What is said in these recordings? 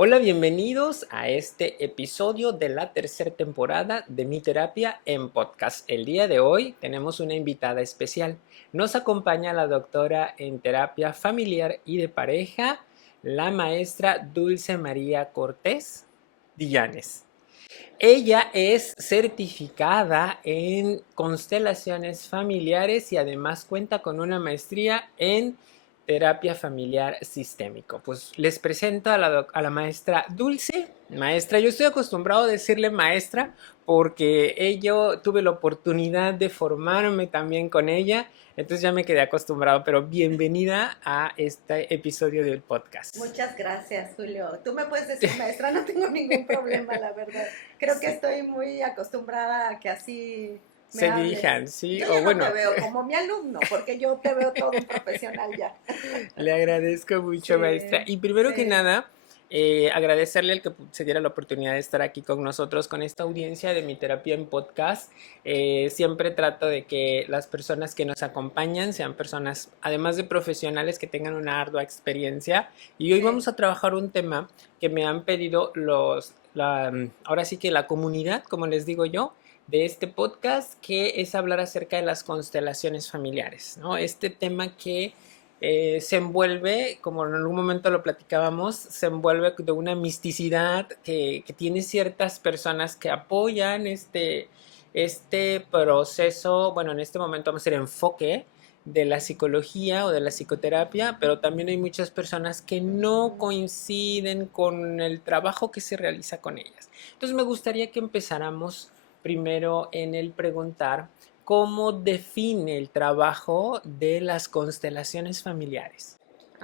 Hola, bienvenidos a este episodio de la tercera temporada de Mi Terapia en Podcast. El día de hoy tenemos una invitada especial. Nos acompaña la doctora en terapia familiar y de pareja, la maestra Dulce María Cortés Dillanes. Ella es certificada en constelaciones familiares y además cuenta con una maestría en terapia familiar sistémico. Pues les presento a la maestra Dulce. Maestra, yo estoy acostumbrado a decirle maestra porque yo tuve la oportunidad de formarme también con ella, entonces ya me quedé acostumbrado, pero bienvenida a este episodio del podcast. Muchas gracias, Julio. Tú me puedes decir maestra, no tengo ningún problema, la verdad. Creo que Sí, estoy muy acostumbrada a que así me se hables. dirijan, ¿sí? Yo O ya no te bueno, veo como mi alumno, porque yo te veo todo un profesional ya. le agradezco mucho, maestra. Sí, Y primero que sí, nada, agradecerle el que se diera la oportunidad de estar aquí con nosotros, con esta audiencia de Mi Terapia en Podcast. Siempre trato de que las personas que nos acompañan sean personas, además de profesionales, que tengan una ardua experiencia. Y hoy sí. vamos a trabajar un tema que me han pedido ahora sí que la comunidad, como les digo yo, de este podcast, que es hablar acerca de las constelaciones familiares, ¿no? Este tema que se envuelve, como en algún momento lo platicábamos, se envuelve de una misticidad que tiene ciertas personas que apoyan este proceso, bueno, en este momento vamos a decir enfoque de la psicología o de la psicoterapia, pero también hay muchas personas que no Ujú. coinciden con el trabajo que se realiza con ellas. Entonces me gustaría que empezáramos primero en el preguntar cómo define el trabajo de las constelaciones familiares.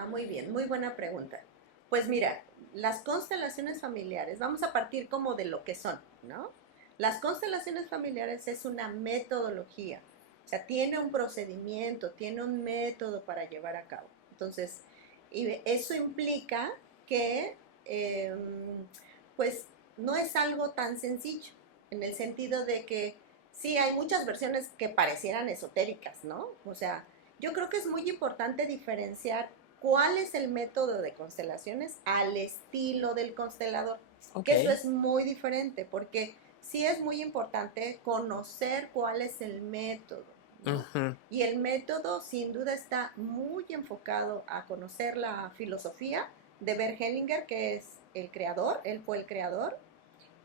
Muy bien, muy buena pregunta. Pues mira, las constelaciones familiares, vamos a partir como de lo que son, ¿no? Las constelaciones familiares es una metodología, o sea, tiene un procedimiento, tiene un método para llevar a cabo. Entonces, y eso implica que, eh, pues, no es algo tan sencillo, en el sentido de que sí, hay muchas versiones que parecieran esotéricas, ¿no? O sea, yo creo que es muy importante diferenciar cuál es el método de constelaciones al estilo del constelador, Ok. que eso es muy diferente, porque sí es muy importante conocer cuál es el método, ¿no? Ujú. Y el método sin duda está muy enfocado a conocer la filosofía de Bert Hellinger, que es el creador, él fue el creador,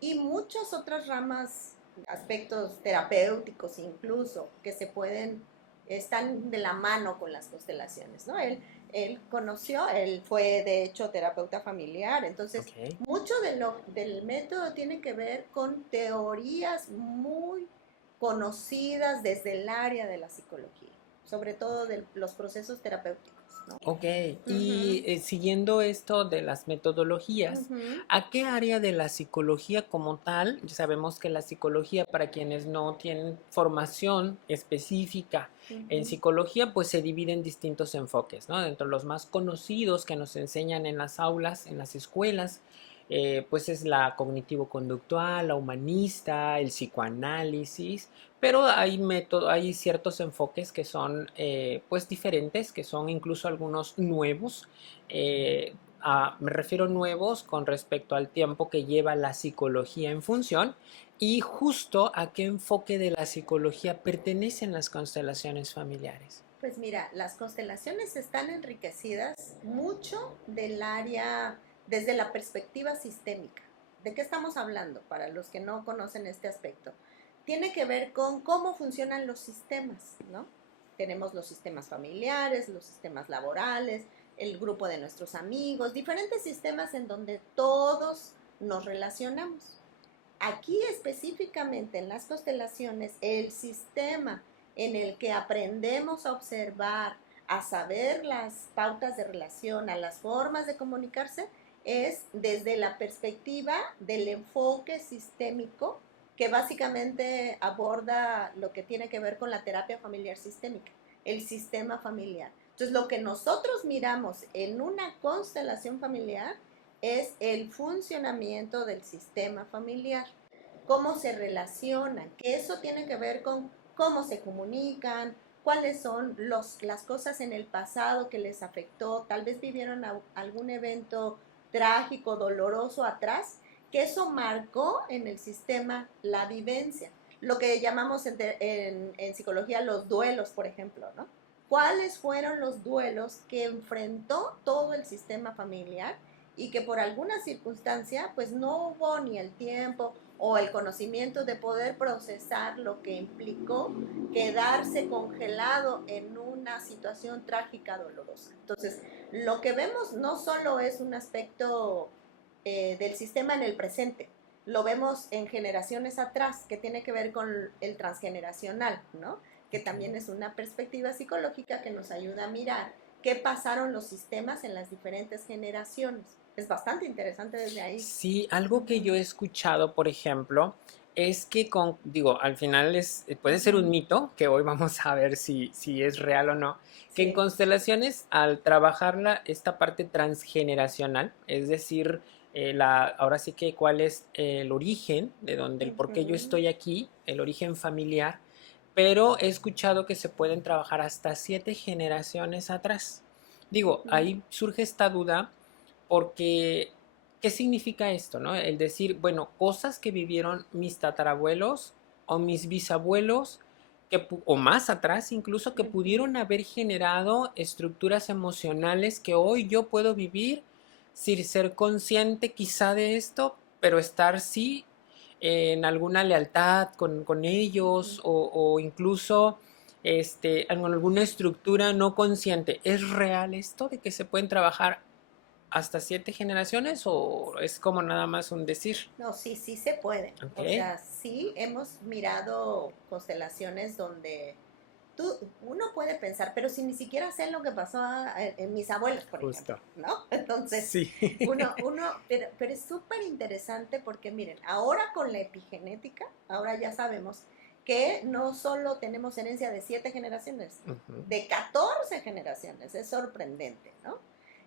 y muchas otras ramas, aspectos terapéuticos incluso, que se pueden, están de la mano con las constelaciones, ¿no? Él conoció, él fue de hecho terapeuta familiar, entonces Ok. mucho del método tiene que ver con teorías muy conocidas desde el área de la psicología, sobre todo de los procesos terapéuticos, ¿no? Ok, y Uh-huh, siguiendo esto de las metodologías, uh-huh, ¿a qué área de la psicología como tal? Ya sabemos que la psicología, para quienes no tienen formación específica en uh-huh, psicología, pues se divide en distintos enfoques, ¿no? Dentro de los más conocidos que nos enseñan en las aulas, en las escuelas, pues es la cognitivo-conductual, la humanista, el psicoanálisis, pero hay ciertos enfoques que son pues diferentes, que son incluso algunos nuevos. Me refiero nuevos con respecto al tiempo que lleva la psicología en función y justo a qué enfoque de la psicología pertenecen las constelaciones familiares. Pues mira, las constelaciones están enriquecidas mucho del área desde la perspectiva sistémica. ¿De qué estamos hablando para los que no conocen este aspecto? Tiene que ver con cómo funcionan los sistemas, ¿no? Tenemos los sistemas familiares, los sistemas laborales, el grupo de nuestros amigos, diferentes sistemas en donde todos nos relacionamos. Aquí específicamente en las constelaciones, el sistema en el que aprendemos a observar, a saber las pautas de relación, a las formas de comunicarse, es desde la perspectiva del enfoque sistémico que básicamente aborda lo que tiene que ver con la terapia familiar sistémica, el sistema familiar. Entonces, lo que nosotros miramos en una constelación familiar es el funcionamiento del sistema familiar, cómo se relacionan, que eso tiene que ver con cómo se comunican, cuáles son las cosas en el pasado que les afectó, tal vez vivieron algún evento trágico, doloroso atrás, que eso marcó en el sistema la vivencia, lo que llamamos en psicología los duelos, por ejemplo, ¿no? ¿Cuáles fueron los duelos que enfrentó todo el sistema familiar y que por alguna circunstancia pues no hubo ni el tiempo o el conocimiento de poder procesar lo que implicó quedarse congelado en una situación trágica, dolorosa? Entonces, lo que vemos no solo es un aspecto del sistema en el presente, lo vemos en generaciones atrás, que tiene que ver con el transgeneracional, ¿no? Que también es una perspectiva psicológica que nos ayuda a mirar qué pasaron los sistemas en las diferentes generaciones. Es bastante interesante desde ahí. Sí, algo que yo he escuchado, por ejemplo, es que digo, al final puede ser un mito, que hoy vamos a ver si es real o no, que en Sí. constelaciones, al trabajar esta parte transgeneracional, es decir, ahora sí que cuál es el origen de donde, el por qué yo Ujú. estoy aquí, el origen familiar, pero he escuchado que se pueden trabajar hasta 7 generaciones atrás. Digo, Ujú. ahí surge esta duda porque, ¿qué significa esto, no? El decir, bueno, cosas que vivieron mis tatarabuelos o mis bisabuelos, o más atrás incluso, que Ujú. pudieron haber generado estructuras emocionales que hoy yo puedo vivir sin ser consciente quizá de esto, pero estar sí en alguna lealtad con ellos Ujú. o incluso en alguna estructura no consciente. ¿Es real esto de que se pueden trabajar hasta 7 generaciones o es como nada más un decir? No, sí, sí se puede. Ok, O sea, sí hemos mirado constelaciones donde uno puede pensar, pero si ni siquiera sé lo que pasó en mis abuelos, por ejemplo, justo. ¿no? Entonces, Sí. pero es súper interesante porque miren, ahora con la epigenética, ahora ya sabemos que no solo tenemos herencia de 7 generaciones, Ujú. de 14 generaciones, es sorprendente, ¿no?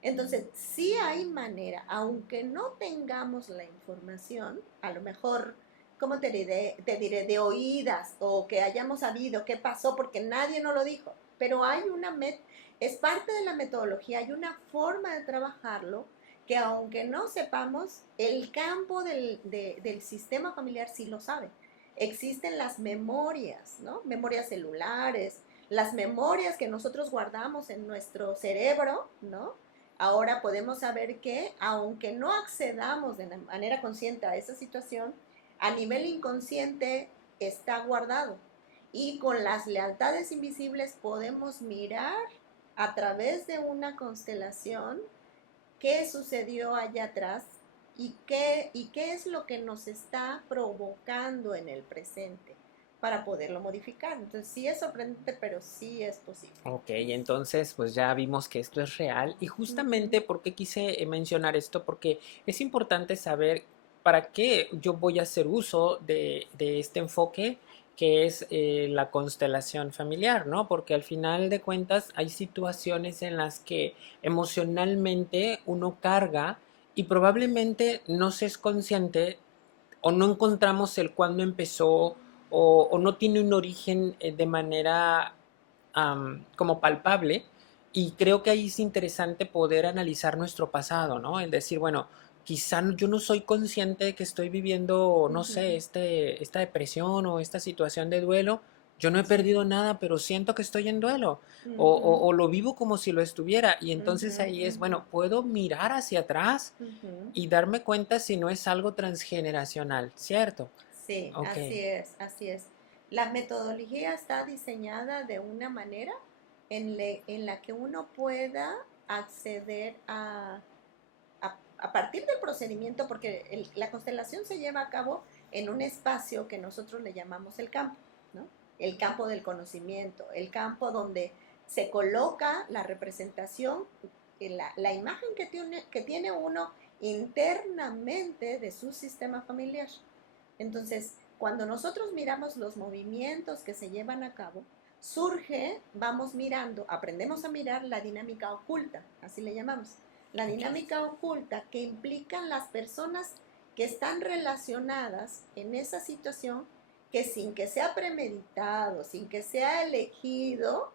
Entonces, sí hay manera, aunque no tengamos la información, a lo mejor, ¿cómo te diré? De oídas o que hayamos sabido qué pasó porque nadie nos lo dijo, pero es parte de la metodología, hay una forma de trabajarlo que aunque no sepamos, el campo del sistema familiar sí lo sabe. Existen las memorias, ¿no? Memorias celulares, las memorias que nosotros guardamos en nuestro cerebro, ¿no? Ahora podemos saber que, aunque no accedamos de manera consciente a esa situación, a nivel inconsciente está guardado. Y con las lealtades invisibles podemos mirar a través de una constelación qué sucedió allá atrás y qué es lo que nos está provocando en el presente para poderlo modificar. Entonces sí es sorprendente, pero sí es posible. Ok, entonces pues ya vimos que esto es real y Ujú. justamente por qué quise mencionar esto, porque es importante saber para qué yo voy a hacer uso de este enfoque que es la constelación familiar, ¿no? Porque al final de cuentas hay situaciones en las que emocionalmente uno carga y probablemente no se es consciente o no encontramos el cuándo empezó o no tiene un origen de manera como palpable. Y creo que ahí es interesante poder analizar nuestro pasado, ¿no? El decir, bueno, quizá yo no soy consciente de que estoy viviendo, no sé, Ujú. esta depresión o esta situación de duelo. Yo no he Sí. perdido nada, pero siento que estoy en duelo. Ujú. O lo vivo como si lo estuviera. Y Ujú. entonces ahí es, Ujú. bueno, puedo mirar hacia atrás Ujú. y darme cuenta si no es algo transgeneracional, ¿cierto? Sí, Ok. así es, así es. La metodología está diseñada de una manera en la que uno pueda acceder a partir del procedimiento, porque la constelación se lleva a cabo en un espacio que nosotros le llamamos el campo, ¿no? El campo del conocimiento, el campo donde se coloca la representación, la imagen que tiene uno internamente de su sistema familiar. Entonces, cuando nosotros miramos los movimientos que se llevan a cabo, vamos mirando, aprendemos a mirar la dinámica oculta, así le llamamos. La Ok. dinámica oculta que implican las personas que están relacionadas en esa situación, que sin que sea premeditado, sin que sea elegido,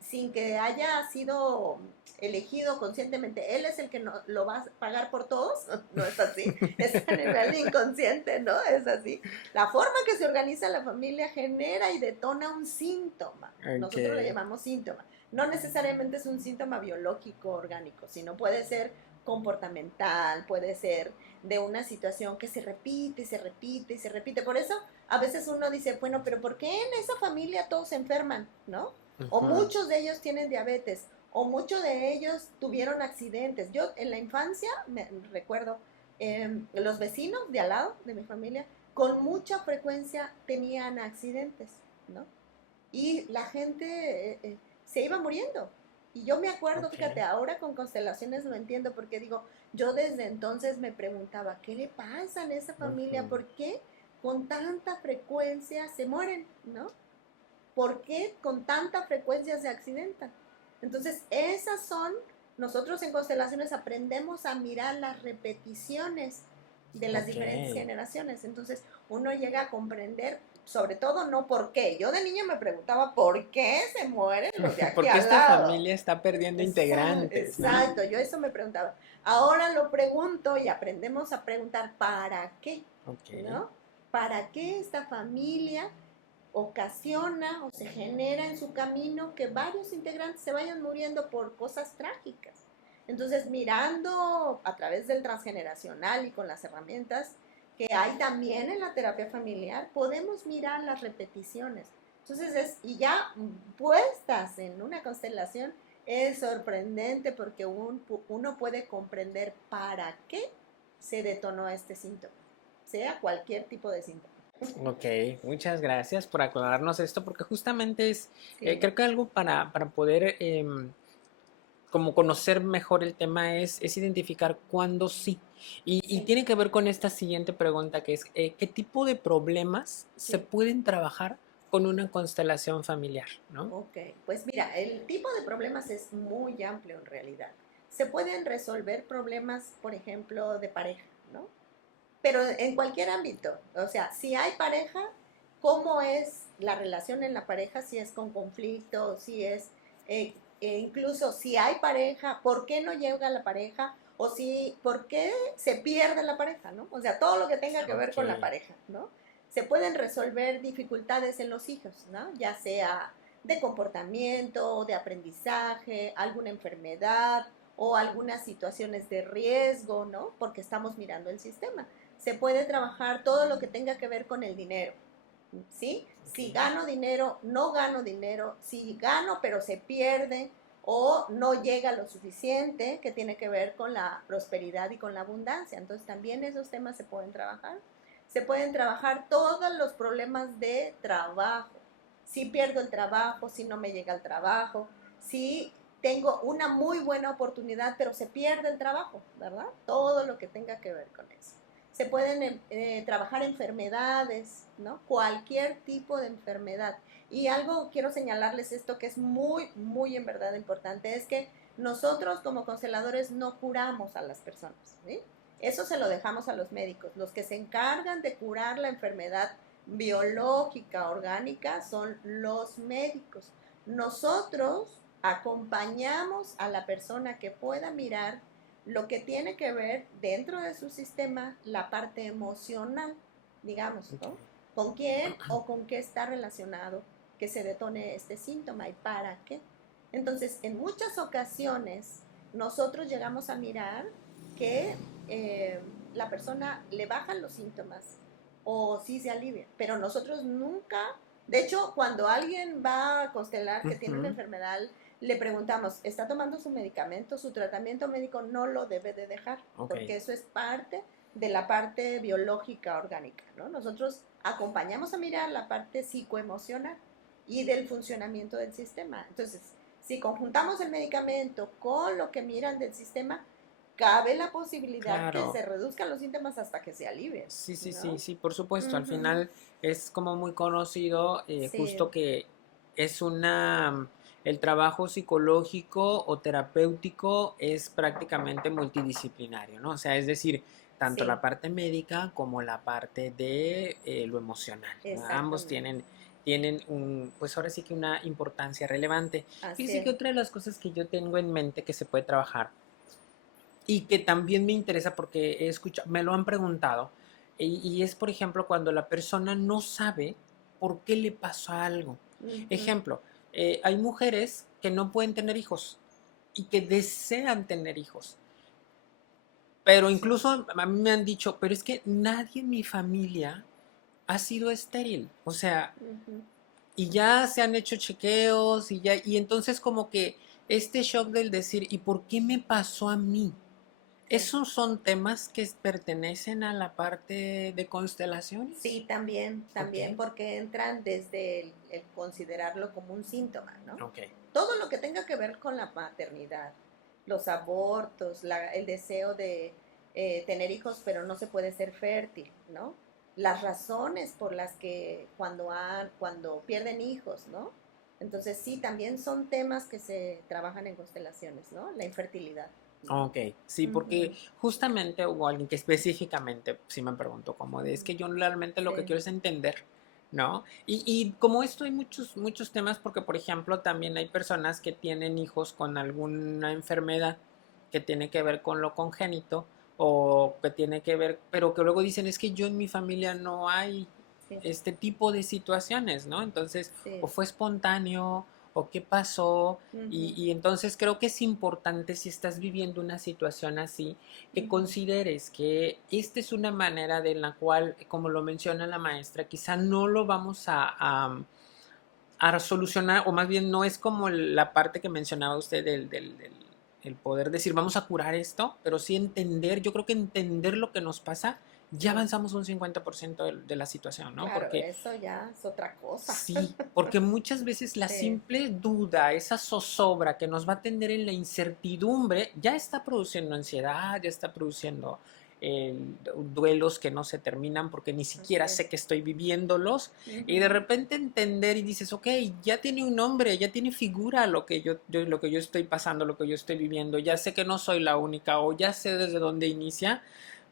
sin que haya sido elegido conscientemente. Él es el que lo va a pagar por todos. No es así. Es a nivel inconsciente, ¿no? Es así. La forma que se organiza la familia genera y detona un síntoma. Nosotros le llamamos síntoma. No necesariamente es un síntoma biológico, orgánico, sino puede ser comportamental, puede ser de una situación que se repite y se repite y se repite. Por eso a veces uno dice, bueno, pero ¿por qué en esa familia todos se enferman, ¿no? O muchos de ellos tienen diabetes, o muchos de ellos tuvieron accidentes. Yo en la infancia me recuerdo los vecinos de al lado de mi familia con mucha frecuencia tenían accidentes, ¿no? Y la gente se iba muriendo. Y yo me acuerdo, fíjate, ahora con constelaciones lo entiendo porque digo, yo desde entonces me preguntaba, ¿qué le pasa a esa familia? ¿Por qué con tanta frecuencia se mueren, ¿no? ¿Por qué con tanta frecuencia se accidentan? Entonces, esas son, nosotros en constelaciones aprendemos a mirar las repeticiones de las diferentes generaciones. Entonces, uno llega a comprender, sobre todo, no por qué. Yo de niña me preguntaba, ¿por qué se mueren los de aquí ¿Por qué al esta lado? familia está perdiendo integrantes? Exacto, ¿no? Yo eso me preguntaba. Ahora lo pregunto y aprendemos a preguntar, ¿para qué? ¿No? ¿Para qué esta familia ocasiona o se genera en su camino que varios integrantes se vayan muriendo por cosas trágicas? Entonces, mirando a través del transgeneracional y con las herramientas que hay también en la terapia familiar, podemos mirar las repeticiones. Entonces, y ya puestas en una constelación, es sorprendente porque uno puede comprender para qué se detonó este síntoma, sea cualquier tipo de síntoma. Ok, muchas gracias por aclararnos esto, porque justamente es, creo que algo para poder como conocer mejor el tema es identificar cuándo sí. Y tiene que ver con esta siguiente pregunta que es, ¿qué tipo de problemas se pueden trabajar con una constelación familiar, ¿no? Ok, pues mira, el tipo de problemas es muy amplio en realidad. Se pueden resolver problemas, por ejemplo, de pareja, ¿no? Pero en cualquier ámbito. O sea, si hay pareja, ¿cómo es la relación en la pareja? Si es con conflicto, si es, incluso si hay pareja, ¿por qué no llega la pareja? O si, ¿por qué se pierde la pareja, ¿no? O sea, todo lo que tenga que ver con la pareja, ¿no? Se pueden resolver dificultades en los hijos, ¿no? Ya sea de comportamiento, de aprendizaje, alguna enfermedad o algunas situaciones de riesgo, ¿no? Porque estamos mirando el sistema. Se puede trabajar todo lo que tenga que ver con el dinero, ¿sí? Si gano dinero, no gano dinero, si gano pero se pierde o no llega lo suficiente, que tiene que ver con la prosperidad y con la abundancia. Entonces también esos temas se pueden trabajar. Se pueden trabajar todos los problemas de trabajo. Si pierdo el trabajo, si no me llega el trabajo, si tengo una muy buena oportunidad, pero se pierde el trabajo, ¿verdad? Todo lo que tenga que ver con eso. Se pueden trabajar enfermedades, ¿no? Cualquier tipo de enfermedad. Y algo quiero señalarles esto que es muy, muy en verdad importante, es que nosotros como consteladores no curamos a las personas, ¿sí? Eso se lo dejamos a los médicos. Los que se encargan de curar la enfermedad biológica, orgánica, son los médicos. Nosotros acompañamos a la persona que pueda mirar lo que tiene que ver dentro de su sistema la parte emocional, digamos, ¿no? ¿Con quién o con qué está relacionado que se detone este síntoma y para qué? Entonces, en muchas ocasiones, nosotros llegamos a mirar que la persona le bajan los síntomas o sí se alivia, pero nosotros nunca, de hecho, cuando alguien va a constelar que tiene una enfermedad, le preguntamos, ¿está tomando su medicamento? Su tratamiento médico no lo debe de dejar, porque eso es parte de la parte biológica orgánica, ¿no? Nosotros acompañamos a mirar la parte psicoemocional y del funcionamiento del sistema. Entonces, si conjuntamos el medicamento con lo que miran del sistema, cabe la posibilidad que se reduzcan los síntomas hasta que se alivien. Sí, sí, ¿no? Sí, por supuesto. Al final es como muy conocido, justo que es el trabajo psicológico o terapéutico es prácticamente multidisciplinario, ¿no? O sea, es decir, tanto la parte médica como la parte de lo emocional, ¿no? Ambos tienen tienen pues ahora sí que una importancia relevante. Así Fíjese que es. otra de las cosas que yo tengo en mente que se puede trabajar y que también me interesa porque he escuchado, me lo han preguntado, y es por ejemplo cuando la persona no sabe por qué le pasó algo. Ujú. Ejemplo, hay mujeres que no pueden tener hijos y que desean tener hijos. Pero incluso a mí me han dicho, pero es que nadie en mi familia ha sido estéril. O sea, Ujú. y ya se han hecho chequeos y entonces como que este shock del decir, ¿y por qué me pasó a mí? Sí. ¿Esos son temas que pertenecen a la parte de constelaciones? Sí, también, Ok, también, porque entran desde el considerarlo como un síntoma, ¿no? ok. Todo lo que tenga que ver con la maternidad, los abortos, el deseo de tener hijos, pero no se puede ser fértil, ¿no? Las razones por las que cuando pierden hijos, ¿no? Entonces sí, también son temas que se trabajan en constelaciones, ¿no? La infertilidad, ¿no? Ok, sí, porque Ujú. justamente hubo alguien que específicamente sí me preguntó como de, es que yo realmente lo que Sí, quiero es entender, ¿no? Y como esto hay muchos temas, porque por ejemplo también hay personas que tienen hijos con alguna enfermedad que tiene que ver con lo congénito o que tiene que ver, pero que luego dicen, es que yo en mi familia no hay sí, este tipo de situaciones, ¿no? Entonces, o sí. fue espontáneo, o qué pasó, Ujú, y entonces creo que es importante si estás viviendo una situación así, que ujú. consideres que esta es una manera de la cual, como lo menciona la maestra, quizá no lo vamos a solucionar, o más bien no es como la parte que mencionaba usted del el poder decir, vamos a curar esto, pero sí entender, yo creo que entender lo que nos pasa, ya Sí, avanzamos un 50% de la situación, ¿no? claro, Porque eso ya es otra cosa. sí, porque muchas veces la Sí, simple duda, esa zozobra que nos va a tener en la incertidumbre, ya está produciendo ansiedad, ya está produciendo duelos que no se terminan porque ni así siquiera es. sé que estoy viviéndolos, y de Ujú. repente entender y dices, ok, ya tiene un nombre, ya tiene figura lo que yo estoy pasando, lo que yo estoy viviendo, ya sé que no soy la única o ya sé desde dónde inicia,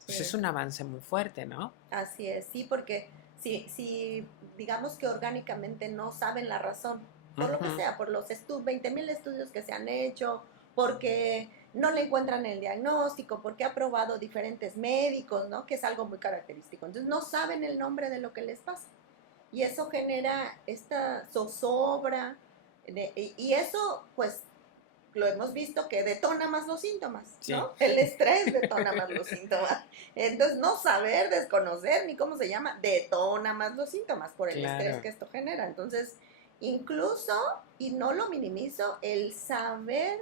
pues es Sí, un avance muy fuerte, ¿no? así es. Sí, porque si digamos que orgánicamente no saben la razón, por lo que Ujú, sea, por los 20.000 estudios que se han hecho, porque no le encuentran el diagnóstico, porque ha probado diferentes médicos, ¿no? Que es algo muy característico. Entonces no saben el nombre de lo que les pasa. Y eso genera esta zozobra, y eso pues lo hemos visto que detona más los síntomas, sí, ¿no? El estrés detona más los síntomas. Entonces, no saber, desconocer ni cómo se llama, detona más los síntomas por el estrés claro. que esto genera. Entonces, incluso, y no lo minimizo, el saber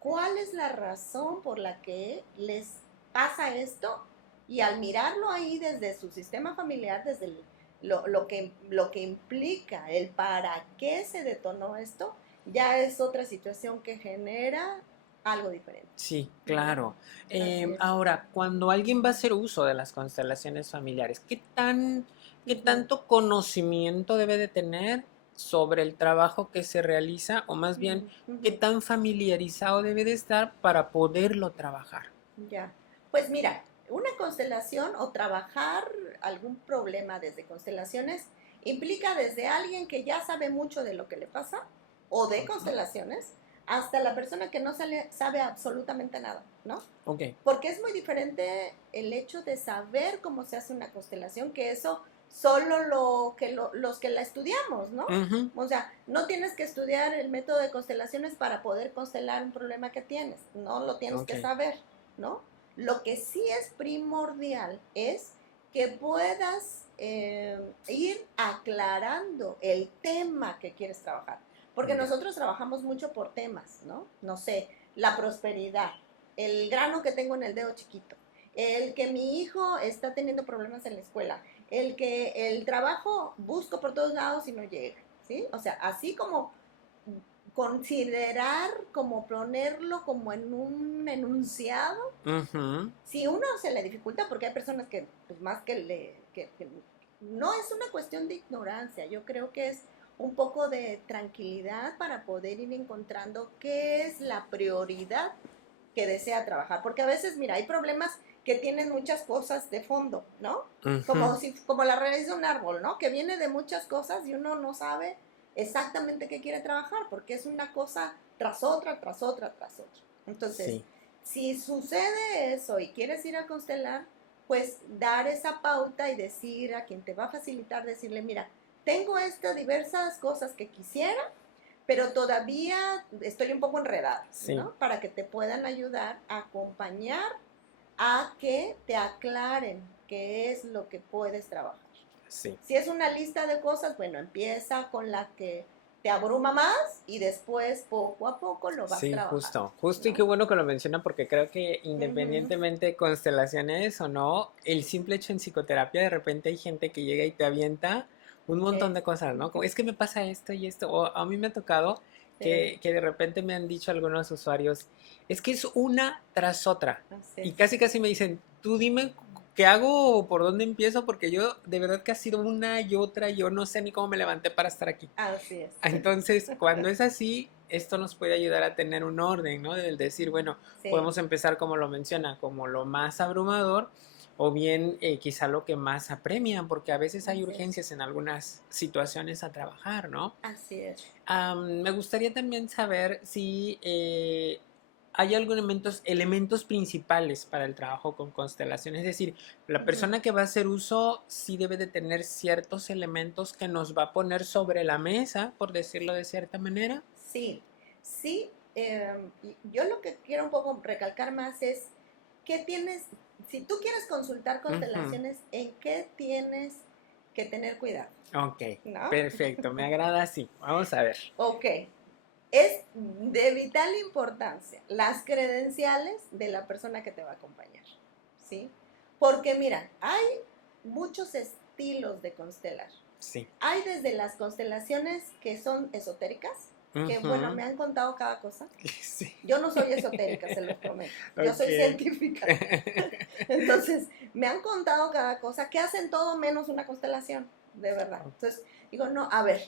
cuál es la razón por la que les pasa esto y al mirarlo ahí desde su sistema familiar, desde lo que implica el para qué se detonó esto, ya es otra situación que genera algo diferente, Sí, ¿no? claro. Así es. Ahora, cuando alguien va a hacer uso de las constelaciones familiares, qué Ujú, tanto conocimiento debe de tener sobre el trabajo que se realiza, o más bien, ujú, qué ujú. tan familiarizado debe de estar para poderlo trabajar? Ya. Pues mira, una constelación o trabajar algún problema desde constelaciones implica desde alguien que ya sabe mucho de lo que le pasa o de Ujú. constelaciones hasta la persona que no sabe absolutamente nada, ¿no? Ok. Porque es muy diferente el hecho de saber cómo se hace una constelación, que eso solo los que la estudiamos, ¿no? Ujú. O sea, no tienes que estudiar el método de constelaciones para poder constelar un problema que tienes, no lo tienes Ok. que saber, ¿no? Lo que sí es primordial es que puedas ir aclarando el tema que quieres trabajar. Porque Ya. nosotros trabajamos mucho por temas, ¿no? No sé, la prosperidad, el grano que tengo en el dedo chiquito, el que mi hijo está teniendo problemas en la escuela, el que el trabajo busco por todos lados y no llega, ¿sí? O sea, así como considerar, como ponerlo como en un enunciado, Ujú. si uno se le dificulta, porque hay personas que, pues más que no es una cuestión de ignorancia, yo creo que es un poco de tranquilidad para poder ir encontrando qué es la prioridad que desea trabajar. Porque a veces, mira, hay problemas que tienen muchas cosas de fondo, ¿no? Ujú. Como la raíz de un árbol, ¿no? Que viene de muchas cosas y uno no sabe exactamente qué quiere trabajar, porque es una cosa tras otra, tras otra, tras otra. Entonces, Sí, si sucede eso y quieres ir a constelar, pues dar esa pauta y decir a quien te va a facilitar, decirle, mira, tengo estas diversas cosas que quisiera, pero todavía estoy un poco enredada, sí, ¿no? Para que te puedan ayudar a acompañar a que te aclaren qué es lo que puedes trabajar. sí. Si es una lista de cosas, bueno, empieza con la que te abruma más y después poco a poco lo vas Sí, trabajando, justo, justo y qué ¿no? bueno que lo menciona porque creo que Ujú, independientemente de constelaciones o no, el simple hecho en psicoterapia de repente hay gente que llega y te avienta un montón sí, de cosas, ¿no? Como, es que me pasa esto y esto, o a mí me ha tocado sí, que de repente me han dicho algunos usuarios, es que es una tras otra así y es, casi casi me dicen, tú dime qué hago o por dónde empiezo porque yo de verdad que ha sido una y otra, yo no sé ni cómo me levanté para estar aquí. así es, Entonces, cuando es así, esto nos puede ayudar a tener un orden, ¿no? Del decir, bueno, sí, podemos empezar como lo menciona, como lo más abrumador o bien quizá lo que más apremia, porque a veces hay así es, urgencias en algunas situaciones a trabajar, ¿no? así es. Me gustaría también saber si hay algunos elementos principales para el trabajo con constelaciones. Es decir, la Ujú. persona que va a hacer uso sí debe de tener ciertos elementos que nos va a poner sobre la mesa, por decirlo de cierta manera. Sí, sí, y yo lo que quiero un poco recalcar más es, ¿qué tienes, si tú quieres consultar Ujú. constelaciones, en qué tienes que tener cuidado? Ok, ¿No? perfecto, me agrada así. Vamos a ver. Ok, es de vital importancia las credenciales de la persona que te va a acompañar, ¿sí? Porque mira, hay muchos estilos de constelar. Sí. Hay desde las constelaciones que son esotéricas, que bueno, Ujú. me han contado cada cosa. Sí. Yo no soy esotérica, se los prometo. Yo Ok. soy científica. Entonces, me han contado cada cosa que hacen todo menos una constelación, de verdad. Entonces, digo, no, a ver,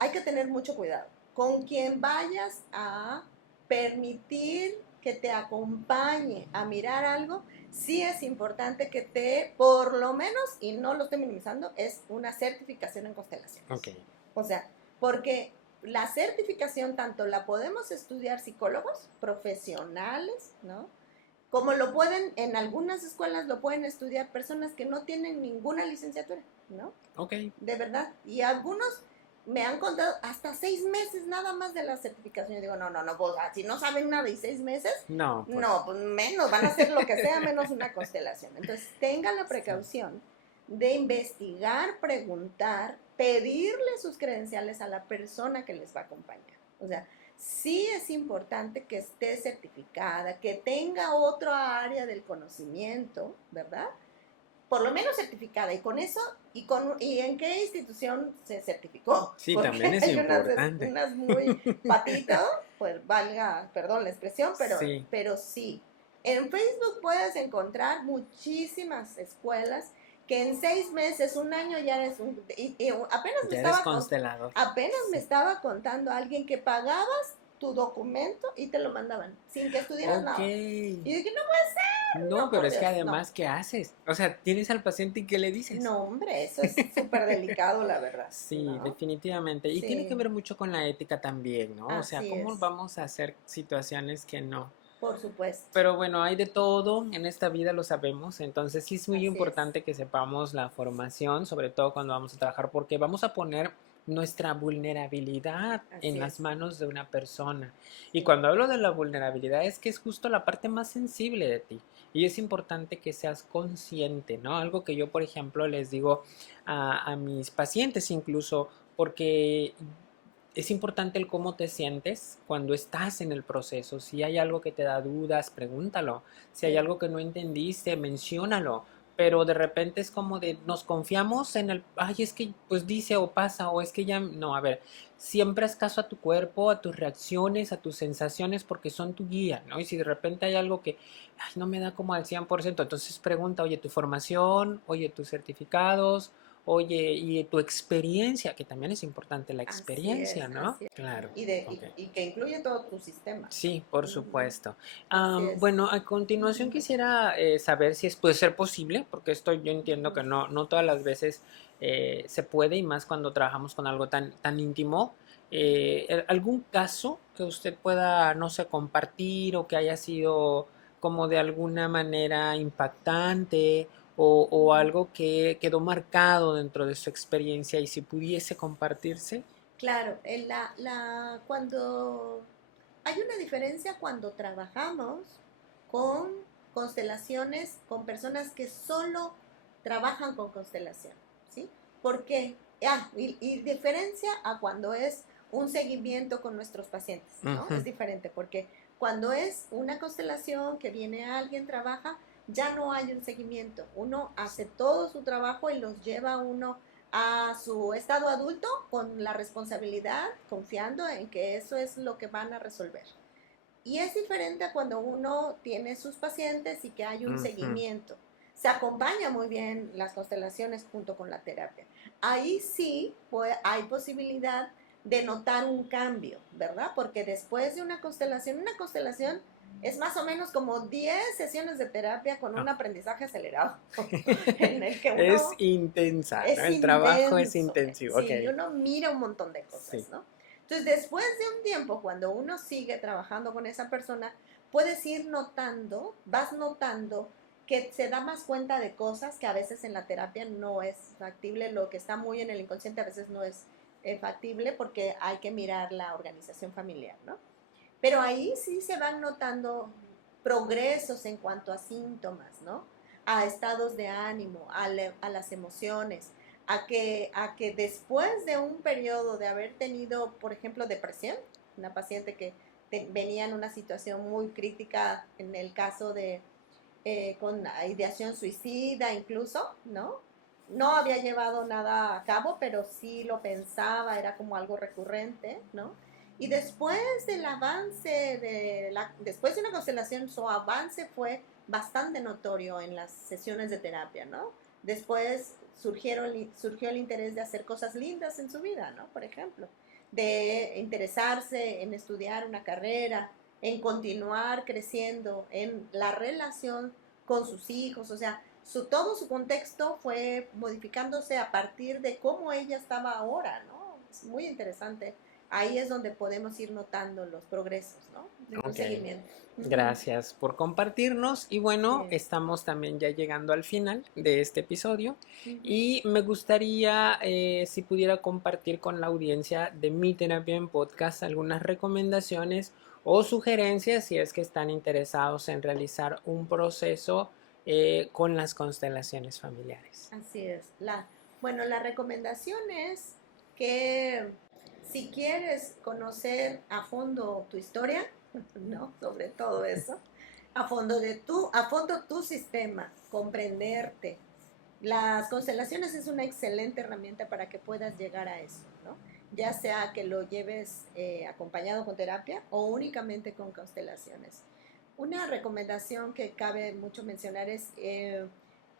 hay que tener mucho cuidado. Con quien vayas a permitir que te acompañe a mirar algo, sí es importante que te, por lo menos, y no lo estoy minimizando, es una certificación en Ok. constelaciones. O sea, porque la certificación tanto la podemos estudiar psicólogos profesionales, ¿no? Como lo pueden, en algunas escuelas lo pueden estudiar personas que no tienen ninguna licenciatura, ¿no? Ok. De verdad. Y algunos me han contado hasta 6 meses nada más de la certificación. Yo digo, no, no, no, pues si no saben nada y 6 meses, No, pues no, pues menos, van a hacer lo que sea menos una constelación. Entonces, tengan la sí. precaución de investigar, preguntar, pedirle sus credenciales a la persona que les va a acompañar. O sea, sí es importante que esté certificada, que tenga otra área del conocimiento, ¿verdad? Por lo menos certificada. Y con eso, y en qué institución se certificó. Sí, también Porque es hay importante. unas muy patito, pues valga, perdón la expresión, Sí, pero sí. En Facebook puedes encontrar muchísimas escuelas que en 6 meses, un año ya eres un... Y ya eres constelador. apenas me Sí. estaba contando alguien que pagabas tu documento y te lo mandaban, sin que estudiaras Ok. nada. Y dije, no puede ser, No, no, pero por es que Dios, no. además, ¿qué haces? O sea, tienes al paciente y ¿qué le dices? No, hombre, eso es súper delicado, la verdad, Sí, ¿no? definitivamente. Y tiene que Sí, ver mucho con la ética también, ¿no? O sea, así ¿cómo es, vamos a hacer situaciones que no? por supuesto, Pero bueno, hay de todo en esta vida, lo sabemos. Entonces sí es muy así es, importante que sepamos la formación, sobre todo cuando vamos a trabajar, porque vamos a poner nuestra vulnerabilidad en así las es, manos de una persona. Y sí, cuando hablo de la vulnerabilidad es que es justo la parte más sensible de ti. Y es importante que seas consciente, ¿no? Algo que yo, por ejemplo, les digo a mis pacientes incluso, porque es importante el cómo te sientes cuando estás en el proceso. Si hay algo que te da dudas, pregúntalo. Si hay sí, algo que no entendiste, menciónalo. Pero de repente es como de nos confiamos en el, ay, es que pues dice o pasa o es que ya, no, a ver, siempre haz caso a tu cuerpo, a tus reacciones, a tus sensaciones porque son tu guía, ¿no? Y si de repente hay algo que, ay, no me da como al 100%, entonces pregunta, oye, tu formación, oye, tus certificados, oye, y tu experiencia, que también es importante la Así es, experiencia, ¿no? así es. Claro, ok. Y que incluye todo tu sistema. Sí, por Ujú, supuesto. así es. Bueno, a continuación quisiera saber si puede ser posible, porque esto yo entiendo que no todas las veces se puede, y más cuando trabajamos con algo tan íntimo. ¿Algún caso que usted pueda, no sé, compartir o que haya sido como de alguna manera impactante o algo que quedó marcado dentro de su experiencia y si pudiese compartirse? Claro, cuando hay una diferencia cuando trabajamos con constelaciones, con personas que solo trabajan con constelación, ¿sí? ¿Por qué? Y diferencia a cuando es un seguimiento con nuestros pacientes, ¿no? Ujú, Es diferente porque cuando es una constelación que viene alguien, trabaja, ya no hay un seguimiento. Uno hace todo su trabajo y los lleva a uno a su estado adulto con la responsabilidad, confiando en que eso es lo que van a resolver. Y es diferente a cuando uno tiene sus pacientes y que hay un ujú. seguimiento. Se acompaña muy bien las constelaciones junto con la terapia. Ahí sí pues, hay posibilidad de notar un cambio, ¿verdad? Porque después de una constelación es más o menos como 10 sesiones de terapia con un Ah. aprendizaje acelerado, en el que Es uno intensa, ¿no? es El trabajo es inmenso, intensivo, ok. sí, y uno mira un montón de Sí. cosas, ¿no? Entonces, después de un tiempo, cuando uno sigue trabajando con esa persona, puedes ir notando, vas notando que se da más cuenta de cosas que a veces en la terapia no es factible, lo que está muy en el inconsciente a veces no es factible porque hay que mirar la organización familiar, ¿no? Pero ahí sí se van notando progresos en cuanto a síntomas, ¿no? A estados de ánimo, a las emociones, a que después de un periodo de haber tenido, por ejemplo, depresión, una paciente que venía en una situación muy crítica en el caso de con ideación suicida incluso, ¿no? No había llevado nada a cabo, pero sí lo pensaba, era como algo recurrente, ¿no? Y después del avance después de una constelación, su avance fue bastante notorio en las sesiones de terapia, ¿no? Después surgió el interés de hacer cosas lindas en su vida, ¿no? Por ejemplo, de interesarse en estudiar una carrera, en continuar creciendo, en la relación con sus hijos, o sea, todo su contexto fue modificándose a partir de cómo ella estaba ahora, ¿no? Es muy interesante. Ahí es donde podemos ir notando los progresos, ¿no? De un Ok, seguimiento. gracias por compartirnos y bueno, Sí. estamos también ya llegando al final de este episodio Ujú. y me gustaría si pudiera compartir con la audiencia de Mi Terapia en Podcast algunas recomendaciones o sugerencias si es que están interesados en realizar un proceso con las constelaciones familiares. Así es. Bueno, la recomendación es que si quieres conocer a fondo tu historia, ¿no? Sobre todo eso, a fondo tu sistema, comprenderte. Las constelaciones es una excelente herramienta para que puedas llegar a eso, ¿no? Ya sea que lo lleves acompañado con terapia o únicamente con constelaciones. Una recomendación que cabe mucho mencionar es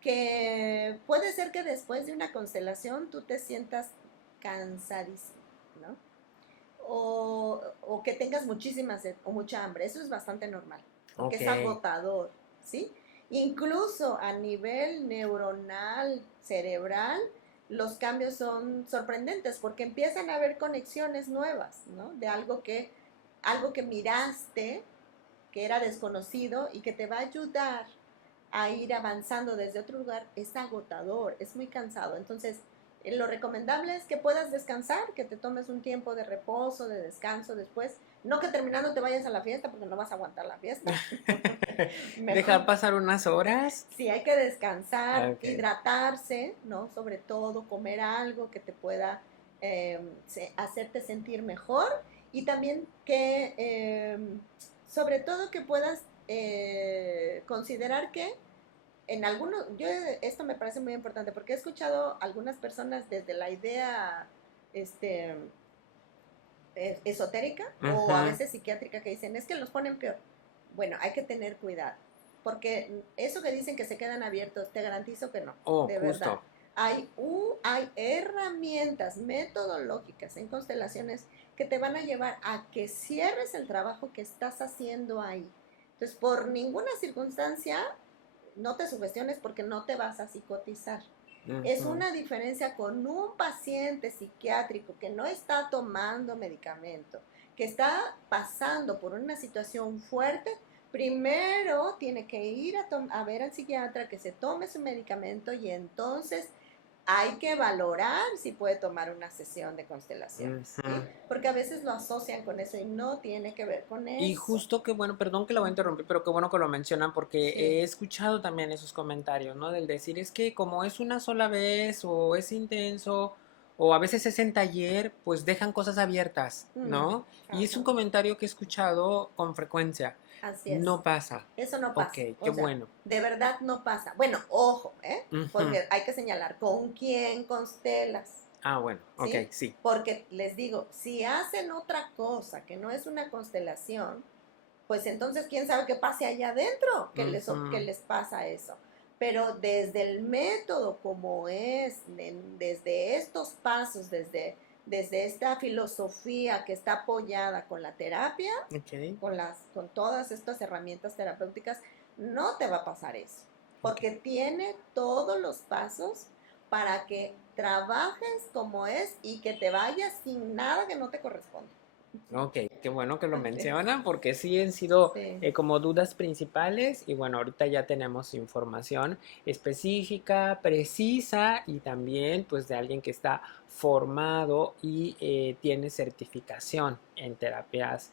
que puede ser que después de una constelación tú te sientas cansadísimo, ¿no? O que tengas muchísima sed o mucha hambre. Eso es bastante normal, porque Ok, es agotador, ¿sí? Incluso a nivel neuronal, cerebral, los cambios son sorprendentes porque empiezan a haber conexiones nuevas, ¿no? De algo que miraste, que era desconocido y que te va a ayudar a ir avanzando desde otro lugar, es agotador, es muy cansado. Entonces, lo recomendable es que puedas descansar, que te tomes un tiempo de reposo, de descanso después. No que terminando te vayas a la fiesta porque no vas a aguantar la fiesta. dejar Mejor, pasar unas horas. sí, hay que descansar, Ok, hidratarse, ¿no? Sobre todo comer algo que te pueda hacerte sentir mejor y también que, sobre todo que puedas considerar que en algunos, esto me parece muy importante porque he escuchado algunas personas desde la idea este, esotérica o a ujú. veces psiquiátrica que dicen, es que los ponen peor. Bueno, hay que tener cuidado, porque eso que dicen que se quedan abiertos, te garantizo que no, Oh, de verdad. justo. Hay herramientas metodológicas en constelaciones que te van a llevar a que cierres el trabajo que estás haciendo ahí. Entonces, por ninguna circunstancia, no te sugestiones porque no te vas a psicotizar. Es una diferencia con un paciente psiquiátrico que no está tomando medicamento, que está pasando por una situación fuerte. Primero tiene que ir a ver al psiquiatra, que se tome su medicamento y entonces hay que valorar si puede tomar una sesión de constelaciones, ¿sí? Porque a veces lo asocian con eso y no tiene que ver con eso. Y justo que bueno, perdón que la voy a interrumpir, pero qué bueno que lo mencionan porque Sí. he escuchado también esos comentarios, ¿no? Del decir es que como es una sola vez o es intenso o a veces es en taller, pues dejan cosas abiertas, ¿no? Y es un comentario que he escuchado con frecuencia. Así es. No pasa. Eso no pasa. Ok, qué bueno. De verdad no pasa. Bueno, ojo, porque hay que señalar con quién constelas. Ah, bueno, ok, sí. Porque les digo, si hacen otra cosa que no es una constelación, pues entonces quién sabe qué pase allá adentro, que les pasa eso. Pero desde el método como es, desde estos pasos, desde esta filosofía que está apoyada con la terapia, con todas estas herramientas terapéuticas, no te va a pasar eso. Porque tiene todos los pasos para que trabajes como es y que te vayas sin nada que no te corresponde. Ok, qué bueno que lo mencionan porque sí han sido como dudas principales y bueno, ahorita ya tenemos información específica, precisa y también pues de alguien que está formado y tiene certificación en terapias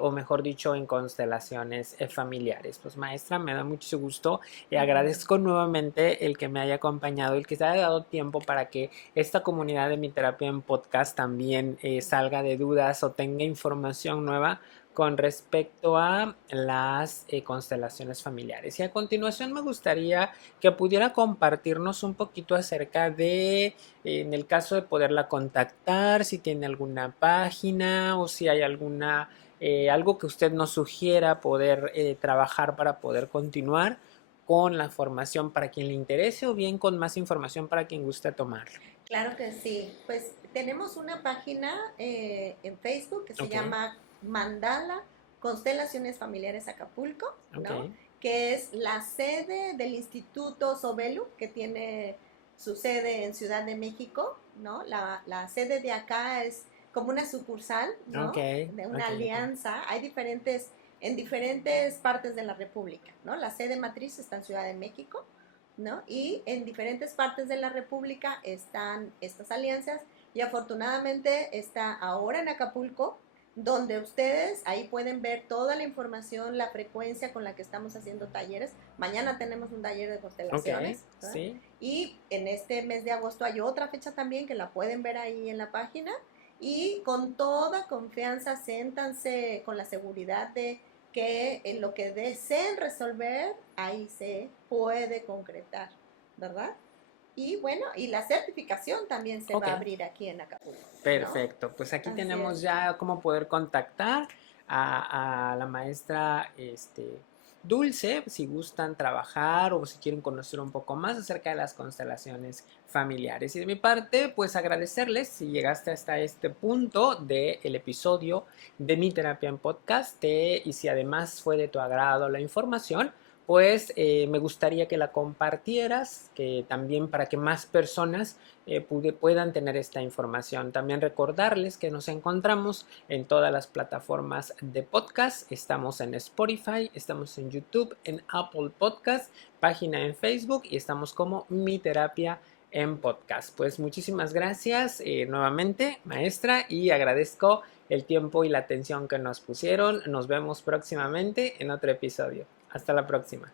o mejor dicho en constelaciones familiares. Pues maestra, me da mucho gusto y agradezco nuevamente el que me haya acompañado, el que se haya dado tiempo para que esta comunidad de Mi Terapia en Podcast también salga de dudas o tenga información nueva con respecto a las constelaciones familiares. Y a continuación me gustaría que pudiera compartirnos un poquito acerca de, en el caso de poderla contactar, si tiene alguna página o si hay alguna, algo que usted nos sugiera poder trabajar para poder continuar con la formación para quien le interese o bien con más información para quien guste tomarlo. Claro que sí. Pues tenemos una página en Facebook que se llama Mandala Constelaciones Familiares Acapulco, ¿no? Que es la sede del Instituto Sobelu, que tiene su sede en Ciudad de México, ¿no? La sede de acá es como una sucursal, ¿no? De una alianza. Hay en diferentes partes de la República, ¿no? La sede matriz está en Ciudad de México, ¿no? Y en diferentes partes de la República están estas alianzas y afortunadamente está ahora en Acapulco, donde ustedes ahí pueden ver toda la información, la frecuencia con la que estamos haciendo talleres. Mañana tenemos un taller de constelaciones. Sí. Y en este mes de agosto hay otra fecha también que la pueden ver ahí en la página. Y con toda confianza, siéntanse con la seguridad de que en lo que deseen resolver, ahí se puede concretar, ¿verdad? Y bueno, y la certificación también se va a abrir aquí en Acapulco, ¿no? Perfecto, pues aquí tenemos ya cómo poder contactar a la maestra Dulce, si gustan trabajar o si quieren conocer un poco más acerca de las constelaciones familiares. Y de mi parte, pues agradecerles si llegaste hasta este punto del episodio de Mi Terapia en Podcast y si además fue de tu agrado la información, pues me gustaría que la compartieras, que también para que más personas puedan tener esta información. También recordarles que nos encontramos en todas las plataformas de podcast. Estamos en Spotify, estamos en YouTube, en Apple Podcast, página en Facebook y estamos como Mi Terapia en Podcast. Pues muchísimas gracias nuevamente, maestra, y agradezco el tiempo y la atención que nos pusieron. Nos vemos próximamente en otro episodio. Hasta la próxima.